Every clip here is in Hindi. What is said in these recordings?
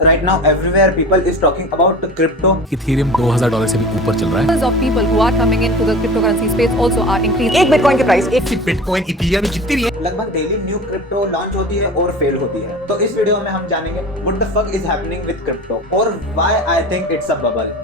Right now, everywhere people is talking about crypto. Ethereum $2000 से भी ऊपर चल रहा है। Of people who are coming into the cryptocurrency space also are increasing. एक बिटकॉइन के प्राइस बिटकॉइन इथेरियम जितनी भी है लगभग डेली न्यू क्रिप्टो लॉन्च होती है और फेल होती है। तो इस वीडियो में हम जानेंगे what the fuck is happening with crypto और why I think it's a bubble.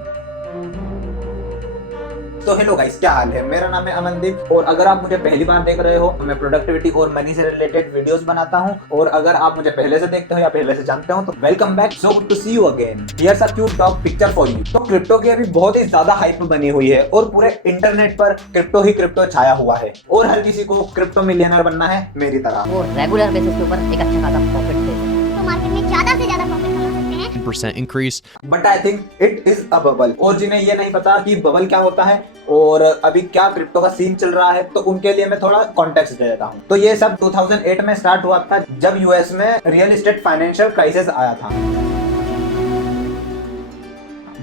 तो हेलो गाइस, क्या हाल है? मेरा नाम है अमनदीप और अगर आप मुझे पहली बार देख रहे हो, मैं प्रोडक्टिविटी और मनी से रिलेटेड वीडियोस बनाता हूं। और अगर आप मुझे पहले से देखते हो या पहले से जानते हो तो welcome back, so good to see you again. Here's a cute dog picture for you. तो क्रिप्टो की अभी बहुत ही ज्यादा हाइप बनी हुई है और पूरे इंटरनेट पर क्रिप्टो ही क्रिप्टो छाया हुआ है और हर किसी को क्रिप्टो मिलियनर बनना है मेरी तरह। वो रेगुलर बेसिस के ऊपर एक अच्छा खासा प्रॉफिट दे तो मार्केट में ज्यादा से ज्यादा प्रॉफिट कमा सकते हैं। % increase। But I think it is a bubble. और जिन्हें ये नहीं पता कि बबल क्या होता है और अभी क्या क्रिप्टो का सीन चल रहा है, तो उनके लिए मैं थोड़ा कॉन्टेक्स्ट दे देता हूँ। तो ये सब 2008 में स्टार्ट हुआ था जब यूएस में रियल एस्टेट फाइनेंशियल क्राइसिस आया था।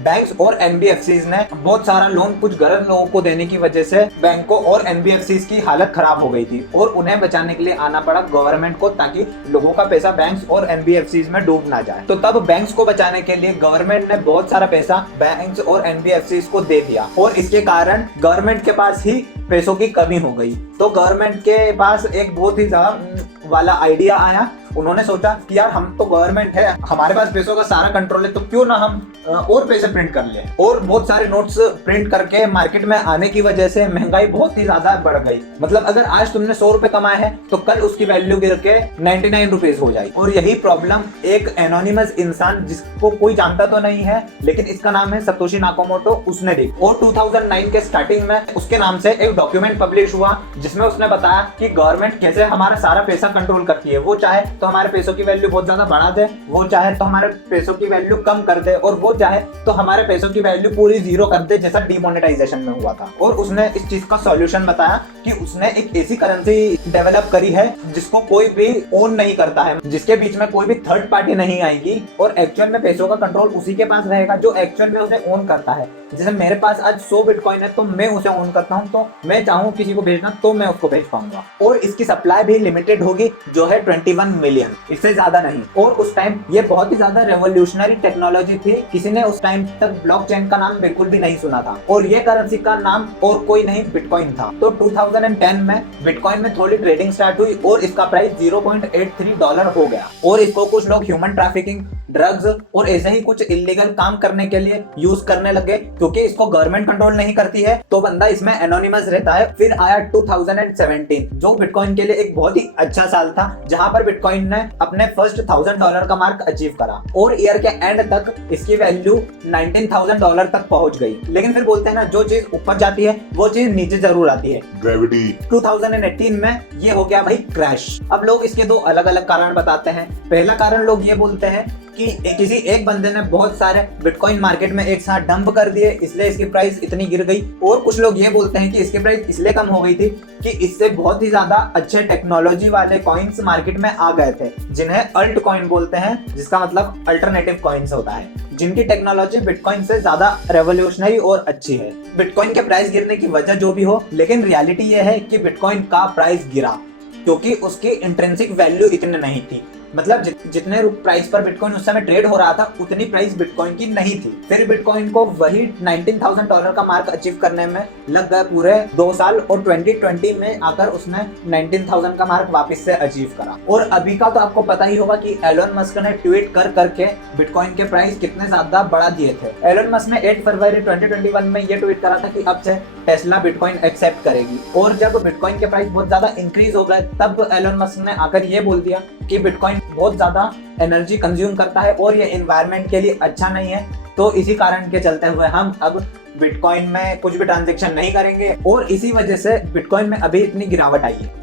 बैंक्स और एनबीएफसीज ने बहुत सारा लोन कुछ गरीब लोगों को देने की वजह से बैंकों और एनबीएफसीज की हालत खराब हो गई थी और उन्हें बचाने के लिए आना पड़ा गवर्नमेंट को, ताकि लोगों का पैसा बैंक्स और एनबीएफसीज में डूब ना जाए। तो तब बैंक्स को बचाने के लिए गवर्नमेंट ने बहुत सारा पैसा बैंक्स और एनबीएफसीज को दे दिया और इसके कारण गवर्नमेंट के पास ही पैसों की कमी हो गई। तो गवर्नमेंट के पास एक बहुत ही ज्यादा वाला आइडिया आया। उन्होंने सोचा कि यार हम तो गवर्नमेंट है, हमारे पास पैसों का सारा कंट्रोल है, तो क्यों ना हम और पैसे प्रिंट कर लें। और बहुत सारे नोट्स प्रिंट करके मार्केट में आने की वजह से महंगाई बहुत ही ज्यादा बढ़ गई। मतलब अगर आज तुमने 100 रुपए कमाए हैं तो कल उसकी वैल्यू गिर के 99 रुपीज हो जाए। और यही प्रॉब्लम एक एनोनिमस इंसान जिसको कोई जानता तो नहीं है लेकिन इसका नाम है सतोशी नाकामोटो, उसने दी। और 2009 के स्टार्टिंग में उसके नाम से एक डॉक्यूमेंट पब्लिश हुआ जिसमें उसने बताया कि गवर्नमेंट कैसे हमारा सारा पैसा कंट्रोल करती है। वो चाहे तो हमारे पैसों की वैल्यू बहुत ज्यादा बढ़ा दे, वो चाहे तो हमारे पैसों की वैल्यू कम कर दे, और वो चाहे तो हमारे पैसों की वैल्यू पूरी जीरो कर दे, जैसा डिमोनेटाइजेशन में हुआ था। और उसने इस चीज का सॉल्यूशन बताया कि उसने एक ऐसी करेंसी डेवलप करी है जिसको कोई भी ओन नहीं करता है, जिसके बीच में कोई भी थर्ड पार्टी नहीं आएगी और एक्चुअल में पैसों का कंट्रोल उसी के पास रहेगा जो एक्चुअल में उसे ओन करता है। जैसे मेरे पास आज 100 बिटकॉइन है तो मैं उसे ओन करता हूँ, तो मैं चाहूँ किसी को भेजना तो मैं उसको भेज पाऊंगा। और इसकी सप्लाई भी लिमिटेड होगी जो है 21 मिलियन, इससे ज्यादा नहीं। और उस टाइम ये बहुत ही ज्यादा रेवोल्यूशनरी टेक्नोलॉजी थी, किसी ने उस टाइम तक ब्लॉकचेन का नाम बिल्कुल भी नहीं सुना था और ये करेंसी का नाम और कोई नहीं बिटकॉइन था। तो 2010 में बिटकॉइन में थोड़ी ट्रेडिंग स्टार्ट हुई और इसका प्राइस $0.83 हो गया। और इसको कुछ लोग ह्यूमन ट्रैफिकिंग, ड्रग्स और ऐसे ही कुछ इलीगल काम करने के लिए यूज करने लगे, क्योंकि इसको गवर्नमेंट कंट्रोल नहीं करती है तो बंदा इसमें एनोनिमस रहता है। फिर आया 2017 जो बिटकॉइन के लिए एक बहुत ही अच्छा साल था, जहां पर बिटकॉइन ने अपने फर्स्ट $1000 का मार्क अचीव करा और ईयर के एंड तक इसकी वैल्यू $19,000 तक पहुंच गई। लेकिन फिर बोलते हैं ना, जो चीज ऊपर जाती है वो चीज नीचे जरूर आती है। ग्रेविटी 2018 में ये हो गया भाई क्रैश। अब लोग इसके दो अलग अलग कारण बताते हैं। पहला कारण लोग ये बोलते हैं कि किसी एक बंदे ने बहुत सारे बिटकॉइन मार्केट में एक साथ डंप कर दिए, इसलिए इसकी प्राइस इतनी गिर गई। और कुछ लोग ये बोलते हैं कि इसकी प्राइस इसलिए कम हो गई थी कि इससे बहुत ही ज्यादा अच्छे टेक्नोलॉजी वाले कॉइन्स मार्केट में आ गए थे, जिन्हें अल्ट कॉइन बोलते हैं, जिसका मतलब अल्टरनेटिव कॉइन्स होता है, जिनकी टेक्नोलॉजी बिटकॉइन से ज्यादा रेवोल्यूशनरी और अच्छी है। बिटकॉइन के प्राइस गिरने की वजह जो भी हो, लेकिन रियलिटी ये है कि बिटकॉइन का प्राइस गिरा क्योंकि उसकी इंट्रिंसिक वैल्यू इतनी नहीं थी। मतलब जितने प्राइस पर बिटकॉइन उस समय ट्रेड हो रहा था उतनी प्राइस बिटकॉइन की नहीं थी। फिर बिटकॉइन को वही $19,000 का मार्क अचीव करने में लग गए पूरे 2 साल और 2020 में आकर उसने 19,000 का मार्क वापस से अचीव करा। और अभी का तो आपको पता ही होगा कि एलन मस्क ने ट्वीट कर करके बिटकॉइन के प्राइस कितने ज्यादा बढ़ा दिए थे। एलन मस्क ने 8 फरवरी 2021 में ये ट्वीट करा था कि अब से टेस्ला बिटकॉइन एक्सेप्ट करेगी। और जब बिटकॉइन के प्राइस बहुत ज्यादा इंक्रीज हो गए तब एलन मस्क ने आकर ये बोल दिया कि बिटकॉइन बहुत ज्यादा एनर्जी कंज्यूम करता है और ये एनवायरनमेंट के लिए अच्छा नहीं है। तो इसी कारण के चलते हुए हम अब बिटकॉइन में कुछ भी ट्रांजैक्शन नहीं करेंगे और इसी वजह से बिटकॉइन में अभी इतनी गिरावट आई है।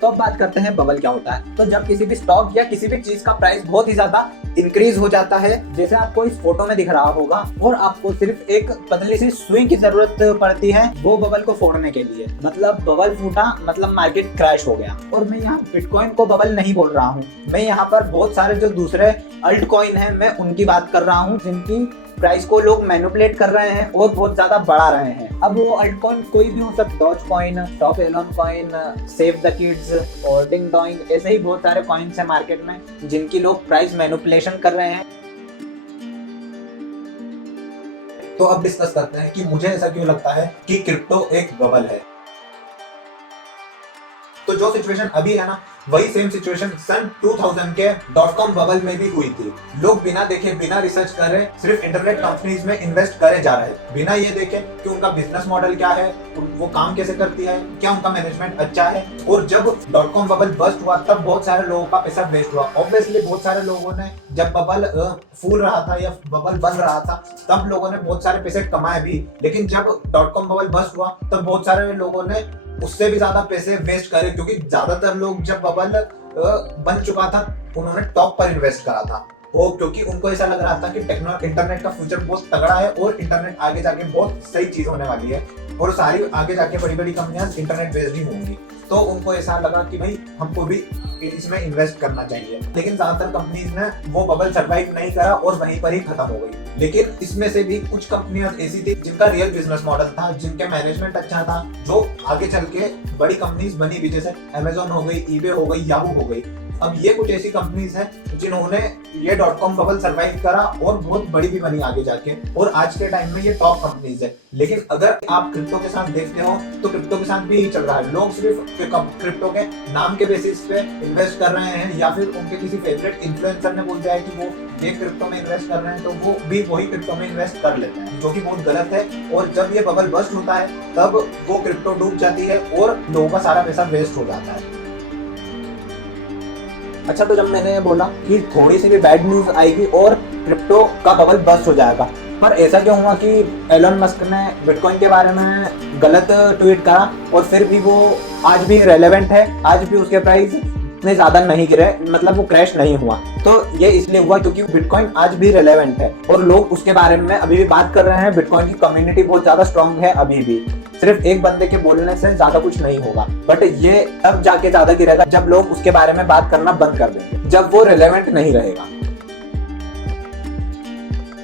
तो अब बात करते हैं बबल क्या होता है। तो जब किसी भी स्टॉक या किसी भी चीज का प्राइस बहुत ही ज्यादा इंक्रीज हो जाता है, जैसे आपको इस फोटो में दिख रहा होगा, और आपको सिर्फ एक पतली सी सुई की जरूरत पड़ती है वो बबल को फोड़ने के लिए। मतलब बबल फूटा मतलब मार्केट क्रैश हो गया। और मैं यहाँ बिटकॉइन को बबल नहीं बोल रहा हूँ, मैं यहाँ पर बहुत सारे जो दूसरे अल्ट कॉइन है मैं उनकी बात कर रहा हूँ, जिनकी प्राइस को लोग मैनिपुलेट कर रहे हैं और बहुत ज्यादा बढ़ा रहे हैं। अब वो अल्ट कॉइन कोई भी हो सकता है, Dogecoin, top Elon coin, save the kids और डिंग डॉइंग, ऐसे ही बहुत सारे कॉइन्स हैं मार्केट में जिनकी लोग प्राइस मैनिपुलेशन कर रहे हैं। तो अब डिस्कस करते हैं कि मुझे ऐसा क्यों लगता है कि क्रिप्टो एक बबल है। तो जो सिचुएशन अभी है ना, वही सेम सिचुएशन सन 2000 के .com बबल में भी हुई थी। लोग बिना देखे, बिना रिसर्च करे सिर्फ इंटरनेट कंपनीज में इन्वेस्ट करे जा रहे, बिना ये देखे कि उनका बिजनेस मॉडल क्या है, वो काम कैसे करती है, क्या उनका मैनेजमेंट अच्छा है। और जब .com बबल बस्ट हुआ तब बहुत सारे लोगों का पैसा वेस्ट हुआ। ऑब्वियसली बहुत सारे लोगों ने, जब बबल फूल रहा था या बबल बन रहा था, तब लोगों ने बहुत सारे पैसे कमाए भी। लेकिन जब .com बबल बस्ट हुआ तब बहुत सारे लोगों ने उससे भी ज्यादा पैसे वेस्ट करे, क्योंकि ज्यादातर लोग जब बबल बन चुका था उन्होंने टॉप पर इन्वेस्ट करा था, और क्योंकि उनको ऐसा लग रहा था कि इंटरनेट का फ्यूचर बहुत तगड़ा है और इंटरनेट आगे जाके बहुत सही चीज होने वाली है और सारी आगे जाके बड़ी बड़ी कंपनियां इंटरनेट बेस्ड ही होंगी। तो उनको ऐसा लगा कि भाई हमको भी इसमें इन्वेस्ट करना चाहिए। लेकिन ज्यादातर कंपनीज ने वो बबल सर्वाइव नहीं करा और वहीं पर ही खत्म हो गई। लेकिन इसमें से भी कुछ कंपनियां ऐसी थी जिनका रियल बिजनेस मॉडल था, जिनके मैनेजमेंट अच्छा था, जो आगे चल के बड़ी कंपनीज बनी भी, जैसे अमेजोन हो गई, ईबे हो गई, याहू हो गई। अब ये कुछ ऐसी कंपनीज हैं जिन्होंने ये .com बबल सर्वाइव करा और बहुत बड़ी भी बनी आगे जाके, और आज के टाइम में ये टॉप कंपनीज है। लेकिन अगर आप क्रिप्टो के साथ देखते हो तो क्रिप्टो के साथ भी यही चल रहा है। लोग सिर्फ क्रिप्टो के नाम के बेसिस पे इन्वेस्ट कर रहे हैं, या फिर उनके किसी फेवरेट इन्फ्लुएंसर ने बोल दिया है कि वो ये क्रिप्टो में इन्वेस्ट कर रहे हैं तो वो भी वही क्रिप्टो में इन्वेस्ट कर लेते हैं, जो कि बहुत गलत है। और जब ये बबल बस्ट होता है तब वो क्रिप्टो डूब जाती है और लोगों का सारा पैसा वेस्ट हो जाता है। अच्छा, तो जब मैंने बोला कि थोड़ी सी भी बैड न्यूज आएगी और क्रिप्टो का बबल बस्ट हो जाएगा, पर ऐसा क्यों हुआ कि एलन मस्क ने बिटकॉइन के बारे में गलत ट्वीट करा और फिर भी वो आज भी रेलेवेंट है, आज भी उसके प्राइस इतने ज्यादा नहीं गिरे, मतलब वो क्रैश नहीं हुआ। तो ये इसलिए हुआ क्योंकि बिटकॉइन आज भी रेलेवेंट है और लोग उसके बारे में अभी भी बात कर रहे हैं। बिटकॉइन की कम्युनिटी बहुत ज्यादा स्ट्रांग है अभी भी, सिर्फ एक बंदे के बोलने से ज्यादा कुछ नहीं होगा। बट ये तब जाके ज्यादा गिरेगा जब लोग उसके बारे में बात करना बंद कर देंगे, जब वो रेलेवेंट नहीं रहेगा।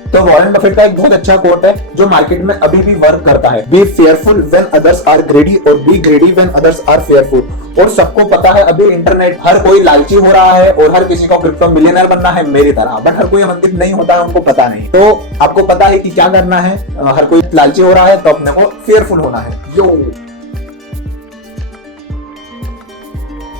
तो वॉरेन बफेट का एक बहुत अच्छा कोट है जो मार्केट में अभी भी वर्क करता है, be fearful when others are greedy और be greedy when others are fearful. और सबको पता है अभी इंटरनेट, हर कोई लालची हो रहा है और हर किसी को क्रिप्टो मिलियनर बनना है मेरी तरह, बट हर कोई आमंत्रित नहीं होता है, उनको पता नहीं। तो आपको पता है कि क्या करना है, हर कोई लालची हो रहा है तो अपने को फेयरफुल होना है।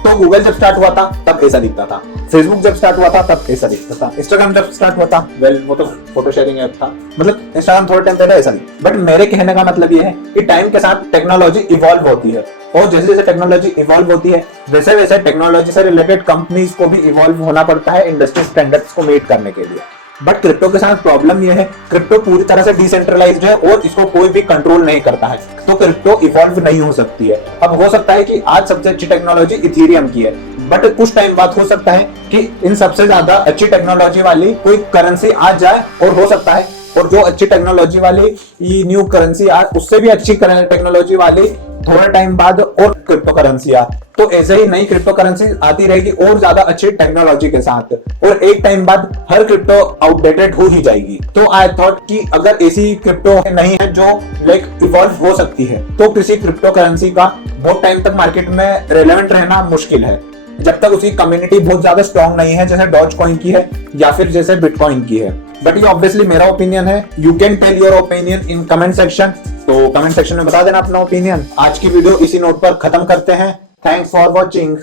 तो गूगल जब स्टार्ट हुआ था तब ऐसा दिखता था, फेसबुक जब स्टार्ट हुआ था तब ऐसा दिखता था, इंस्टाग्राम जब स्टार्ट हुआ था, वेल वो तो फोटो शेयरिंग ऐप था, मतलब इंस्टाग्राम थोड़े टाइम पहले ऐसा दिखता। बट मेरे कहने का मतलब ये है कि टाइम के साथ टेक्नोलॉजी इवॉल्व होती है, और जैसे जैसे टेक्नोलॉजी इवॉल्व होती है वैसे वैसे टेक्नोलॉजी से रिलेटेड कंपनीज को भी इवॉल्व होना पड़ता है इंडस्ट्री स्टैंडर्ड्स को मीट करने के लिए। बट क्रिप्टो के साथ प्रॉब्लम यह है, क्रिप्टो पूरी तरह से डिसेंट्रलाइज्ड है और इसको कोई भी कंट्रोल नहीं करता है, तो क्रिप्टो इवॉल्व नहीं हो सकती है। अब हो सकता है कि आज सबसे अच्छी टेक्नोलॉजी इथेरियम की है, बट कुछ टाइम बाद हो सकता है कि इन सबसे ज्यादा अच्छी टेक्नोलॉजी वाली कोई करेंसी आ जाए, और हो सकता है और जो अच्छी टेक्नोलॉजी वाली ये न्यू करेंसी आ, उससे भी अच्छी टेक्नोलॉजी वाली थोड़ा टाइम बाद और क्रिप्टो करेंसी आ। तो ऐसे ही नई क्रिप्टो करेंसी आती रहेगी और ज्यादा अच्छी टेक्नोलॉजी के साथ, और एक टाइम बाद हर क्रिप्टो आउटडेटेड हो ही जाएगी। तो आई थॉट कि अगर ऐसी क्रिप्टो नहीं है जो लाइक इवॉल्व हो सकती है, तो किसी क्रिप्टो करेंसी का बहुत टाइम तक मार्केट में रेलेवेंट रहना मुश्किल है, जब तक उसकी कम्युनिटी बहुत ज्यादा स्ट्रॉन्ग नहीं है, जैसे डॉज कॉइन की है या फिर जैसे बिटकॉइन की है। बट ये ऑब्वियसली मेरा ओपिनियन है, you can tell your opinion in comment section, तो कमेंट सेक्शन में बता देना अपना ओपिनियन। आज की वीडियो इसी नोट पर खत्म करते हैं। Thanks for watching.